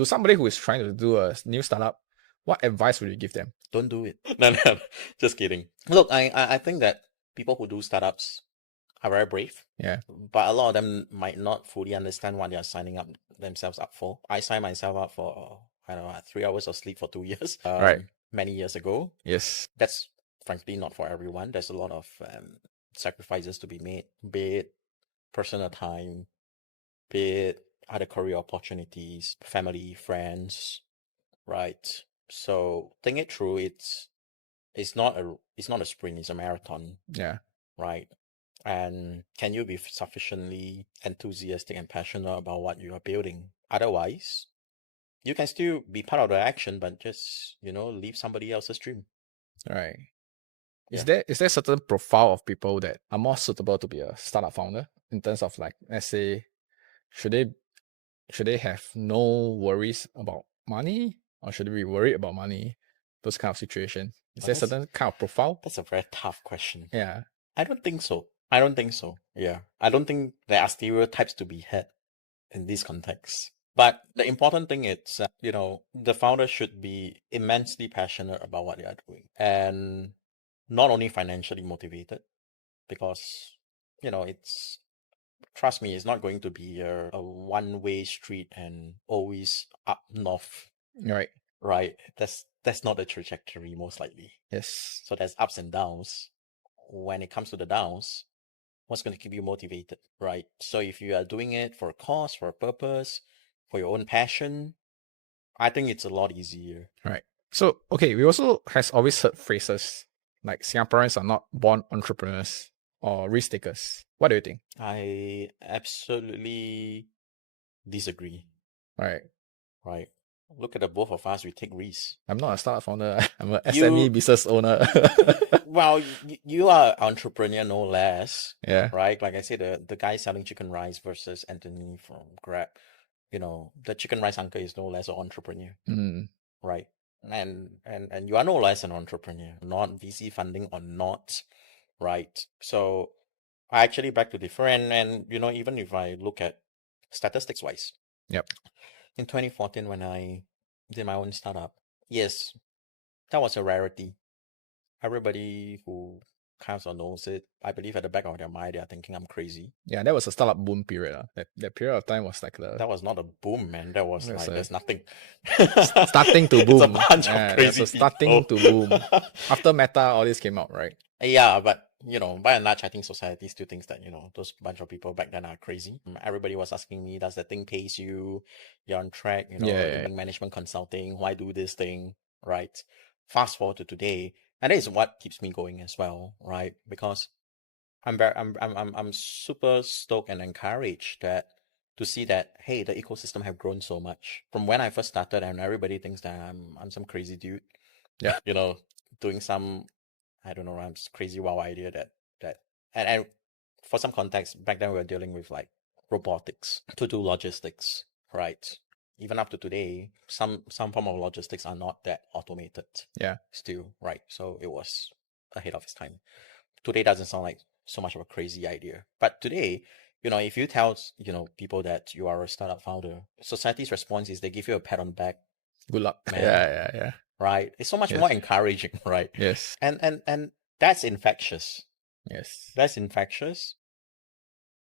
to somebody who is trying to do a new startup, what advice would you give them? Don't do it. No, just kidding. Look, I think that people who do startups are very brave. Yeah. But a lot of them might not fully understand what they are signing up themselves up for. I signed myself up for, I don't know, 3 hours of sleep for 2 years. Right. Many years ago. Yes. That's frankly not for everyone. There's a lot of sacrifices to be made, be it personal time, be it other career opportunities, family, friends, right? So think it through. It's not a sprint, it's a marathon, Yeah. right? And can you be sufficiently enthusiastic and passionate about what you are building? Otherwise, you can still be part of the action, but just, leave somebody else's dream. Right. Yeah. Is there a certain profile of people that are more suitable to be a startup founder in terms of, like, let's say, should they have no worries about money, or should they be worried about money? Those kind of situation. Is there a certain kind of profile? That's a very tough question. Yeah. I don't think so. Yeah. I don't think there are stereotypes to be had in this context. But the important thing is, the founder should be immensely passionate about what they are doing and not only financially motivated, because, trust me, it's not going to be a one-way street and always up north. Right. Right. That's not the trajectory, most likely. Yes. So there's ups and downs. When it comes to the downs, what's going to keep you motivated, right? So if you are doing it for a cause, for a purpose, for your own passion, I think it's a lot easier. Right. So, okay, we also has always heard phrases like Singaporeans are not born entrepreneurs or risk takers. What do you think? I absolutely disagree. Right. Right. Look at the both of us, we take risks. I'm not a startup founder. I'm an SME business owner. Well, you are entrepreneur no less. Yeah. Right? Like I said, the guy selling chicken rice versus Anthony from Grab. The chicken rice uncle is no less an entrepreneur. Right? And you are no less an entrepreneur, not VC funding or not. Right? So I actually beg to differ. And even if I look at statistics wise. Yep. In 2014, when I did my own startup, yes, that was a rarity. Everybody who kind of knows it, I believe at the back of their mind, they are thinking I'm crazy. Yeah, that was a startup boom period. That period of time was like That was not a boom, man. That was like there's nothing. starting to boom. It's a bunch of crazy starting to boom. After Meta, all this came out, right? Yeah, but by and large, I think society still thinks that, those bunch of people back then are crazy. Everybody was asking me, does the thing pays you? You're on track, management consulting, why do this thing, right? Fast forward to today, and that is what keeps me going as well, right? Because I'm super stoked and encouraged to see that, hey, the ecosystem have grown so much from when I first started, and everybody thinks that I'm some crazy dude. Yeah. Doing some, I don't know, I'm crazy wow idea that and for some context, back then we were dealing with like robotics to do logistics, right? Even up to today, some form of logistics are not that automated. Yeah. Still, right? So it was ahead of its time. Today doesn't sound like so much of a crazy idea, but today, if you tell people that you are a startup founder, society's response is they give you a pat on the back. Good luck. Man. Yeah. Right? It's so much more encouraging, right? Yes. And that's infectious. Yes. That's infectious.